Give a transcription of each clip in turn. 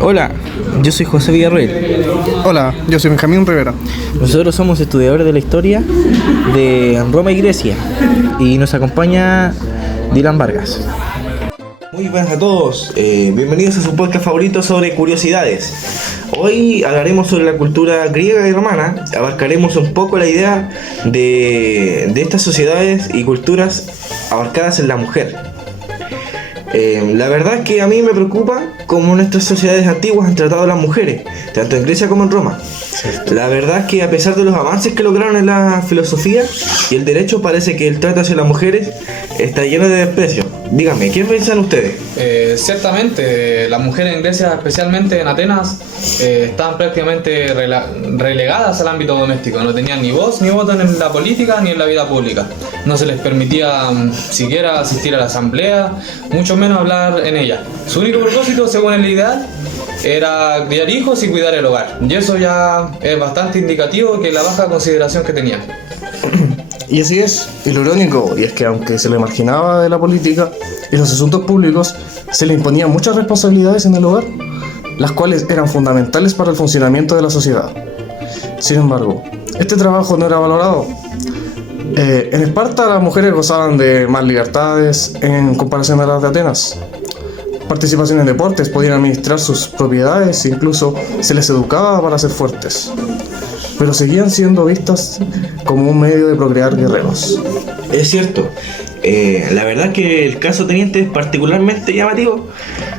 Hola, yo soy José Villarreal. Hola, yo soy Benjamín Rivera. Nosotros somos estudiadores de la historia de Roma y Grecia y nos acompaña Dylan Vargas. Muy buenas a todos, bienvenidos a su podcast favorito sobre curiosidades. Hoy hablaremos sobre la cultura griega y romana, abarcaremos un poco la idea de estas sociedades y culturas abarcadas en la mujer. La verdad es que a mí me preocupa cómo nuestras sociedades antiguas han tratado a las mujeres, tanto en Grecia como en Roma. La verdad es que a pesar de los avances que lograron en la filosofía y el derecho, parece que el trato hacia las mujeres está lleno de desprecio. Díganme, ¿qué piensan ustedes? Ciertamente, las mujeres en Grecia, especialmente en Atenas, estaban prácticamente relegadas al ámbito doméstico. No tenían ni voz ni voto en la política ni en la vida pública. No se les permitía siquiera asistir a la asamblea, mucho menos hablar en ella. Su único propósito, según el ideal, era criar hijos y cuidar el hogar. Y eso ya es bastante indicativo de la baja consideración que tenían. Y así es, y lo irónico, y es que aunque se le marginaba de la política y los asuntos públicos, se le imponían muchas responsabilidades en el hogar, las cuales eran fundamentales para el funcionamiento de la sociedad. Sin embargo, este trabajo no era valorado. En Esparta las mujeres gozaban de más libertades en comparación a las de Atenas. Participación en deportes, podían administrar sus propiedades, incluso se les educaba para ser fuertes, pero seguían siendo vistas como un medio de procrear guerreros. Es cierto, la verdad es que el caso teniente es particularmente llamativo.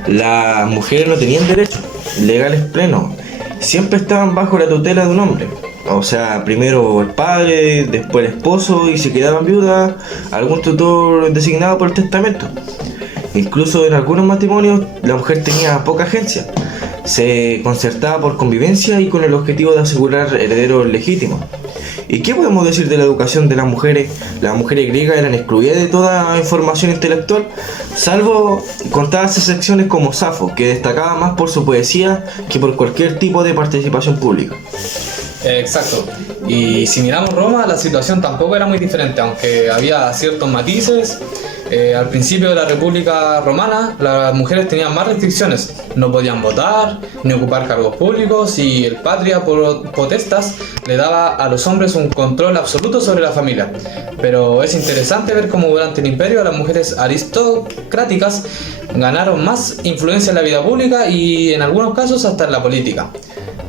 Las mujeres no tenían derechos legales plenos, siempre estaban bajo la tutela de un hombre. O sea, primero el padre, después el esposo, y si quedaban viudas, algún tutor designado por el testamento. Incluso en algunos matrimonios la mujer tenía poca agencia. Se concertaba por convivencia y con el objetivo de asegurar herederos legítimos. ¿Y qué podemos decir de la educación de las mujeres? Las mujeres griegas eran excluidas de toda información intelectual, salvo contadas excepciones como Safo, que destacaba más por su poesía que por cualquier tipo de participación pública. Exacto. Y si miramos Roma, la situación tampoco era muy diferente, aunque había ciertos matices. Al principio de la República Romana, las mujeres tenían más restricciones. No podían votar, ni ocupar cargos públicos, y el patria potestas le daba a los hombres un control absoluto sobre la familia. Pero es interesante ver cómo durante el imperio las mujeres aristocráticas ganaron más influencia en la vida pública y en algunos casos hasta en la política.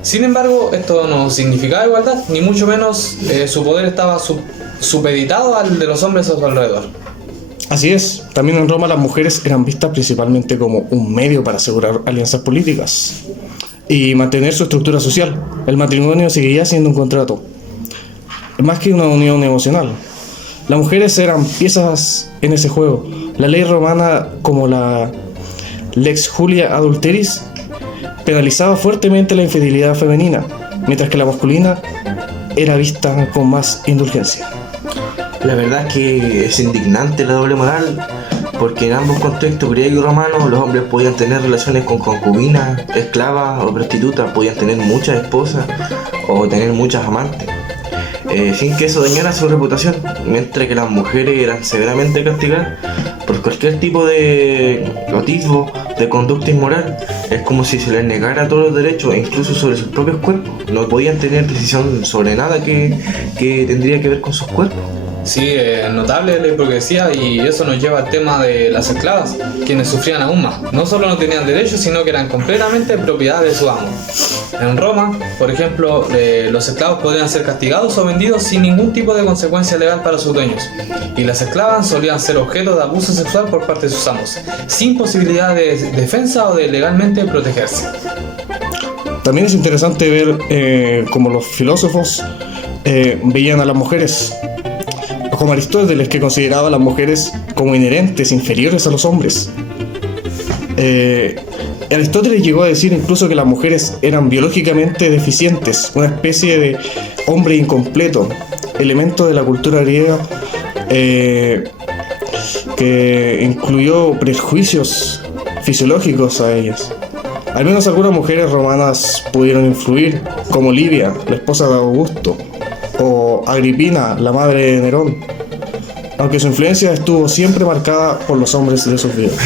Sin embargo, esto no significaba igualdad, ni mucho menos su poder estaba supeditado al de los hombres a su alrededor. Así es, también en Roma las mujeres eran vistas principalmente como un medio para asegurar alianzas políticas y mantener su estructura social. El matrimonio seguía siendo un contrato, más que una unión emocional. Las mujeres eran piezas en ese juego. La ley romana, como la Lex Julia Adulteris, penalizaba fuertemente la infidelidad femenina, mientras que la masculina era vista con más indulgencia. La verdad es que es indignante la doble moral, porque en ambos contextos, griego y romano, los hombres podían tener relaciones con concubinas, esclavas o prostitutas, podían tener muchas esposas o tener muchas amantes, sin que eso dañara su reputación, mientras que las mujeres eran severamente castigadas por cualquier tipo de atisbo de conducta inmoral. Es como si se les negara todos los derechos, incluso sobre sus propios cuerpos. No podían tener decisión sobre nada que tendría que ver con sus cuerpos. Sí, es notable la hipocresía, y eso nos lleva al tema de las esclavas, quienes sufrían aún más. No solo no tenían derechos, sino que eran completamente propiedad de su amo. En Roma, por ejemplo, los esclavos podían ser castigados o vendidos sin ningún tipo de consecuencia legal para sus dueños, y las esclavas solían ser objeto de abuso sexual por parte de sus amos, sin posibilidad de defensa o de legalmente protegerse. También es interesante ver cómo los filósofos veían a las mujeres, como Aristóteles, que consideraba a las mujeres como inherentes, inferiores a los hombres. Aristóteles llegó a decir incluso que las mujeres eran biológicamente deficientes, una especie de hombre incompleto, elemento de la cultura griega que incluyó prejuicios fisiológicos a ellas. Al menos algunas mujeres romanas pudieron influir, como Livia, la esposa de Augusto, o Agripina, la madre de Nerón. aunque su influencia estuvo siempre marcada por los hombres de sus vidas.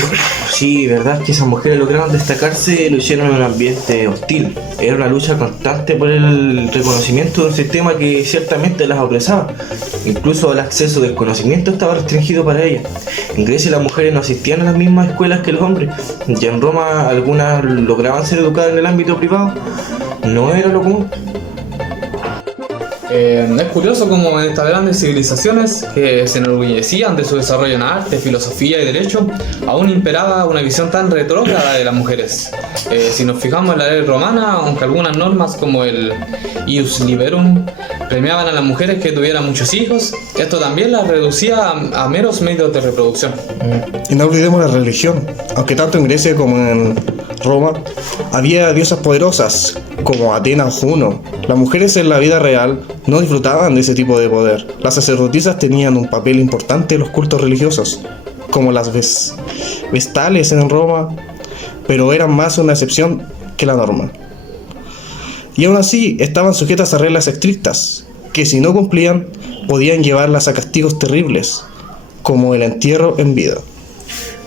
Sí, verdad es que esas mujeres lograron destacarse, lo hicieron en un ambiente hostil. Era una lucha constante por el reconocimiento de un sistema que ciertamente las opresaba. Incluso el acceso del conocimiento estaba restringido para ellas. En Grecia las mujeres no asistían a las mismas escuelas que los hombres, y en Roma algunas lograban ser educadas en el ámbito privado. No era lo común. Es curioso cómo en estas grandes civilizaciones que se enorgullecían de su desarrollo en arte, filosofía y derecho, aún imperaba una visión tan retrógrada de las mujeres. Si nos fijamos en la ley romana, aunque algunas normas como el ius liberum premiaban a las mujeres que tuvieran muchos hijos, esto también las reducía a meros medios de reproducción. Y no olvidemos la religión, aunque tanto en Grecia como en Roma había diosas poderosas como Atena o Juno. Las mujeres en la vida real no disfrutaban de ese tipo de poder. Las sacerdotisas tenían un papel importante en los cultos religiosos, como las vestales en Roma, pero eran más una excepción que la norma. Y aún así estaban sujetas a reglas estrictas, que si no cumplían podían llevarlas a castigos terribles, como el entierro en vida.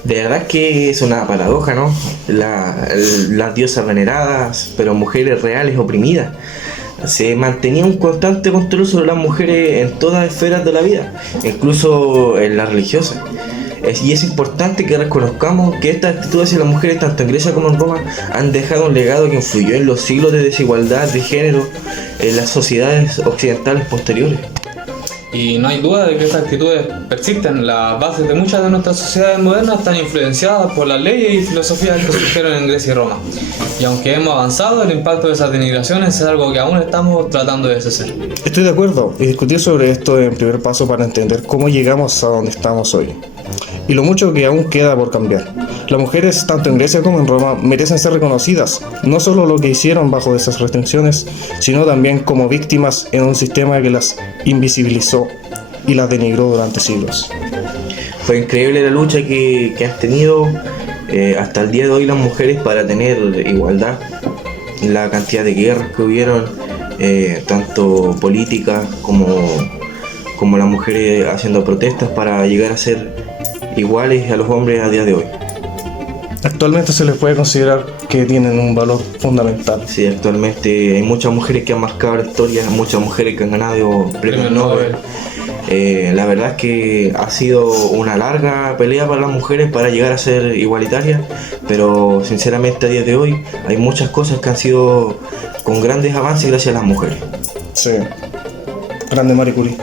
De verdad que es una paradoja, ¿no? Las diosas veneradas, pero mujeres reales oprimidas. Se mantenía un constante control sobre las mujeres en todas las esferas de la vida, incluso en la religiosa. Y es importante que reconozcamos que estas actitudes hacia las mujeres, tanto en Grecia como en Roma, han dejado un legado que influyó en los siglos de desigualdad de género en las sociedades occidentales posteriores. Y no hay duda de que estas actitudes persisten. Las bases de muchas de nuestras sociedades modernas están influenciadas por las leyes y filosofías que surgieron en Grecia y Roma. Y aunque hemos avanzado, el impacto de esas denigraciones es algo que aún estamos tratando de deshacer. Estoy de acuerdo, y discutir sobre esto es el primer paso para entender cómo llegamos a donde estamos hoy, y lo mucho que aún queda por cambiar. Las mujeres, tanto en Grecia como en Roma, merecen ser reconocidas, no solo lo que hicieron bajo esas restricciones, sino también como víctimas en un sistema que las invisibilizó y las denigró durante siglos. Fue increíble la lucha que han tenido hasta el día de hoy las mujeres para tener igualdad. La cantidad de guerras que hubieron, tanto políticas como las mujeres haciendo protestas para llegar a ser iguales a los hombres a día de hoy. Actualmente se les puede considerar que tienen un valor fundamental. Sí, actualmente hay muchas mujeres que han marcado la historia, muchas mujeres que han ganado premios Nobel. La verdad es que ha sido una larga pelea para las mujeres para llegar a ser igualitarias, pero sinceramente a día de hoy hay muchas cosas que han sido con grandes avances gracias a las mujeres. Sí, grande Marie Curie.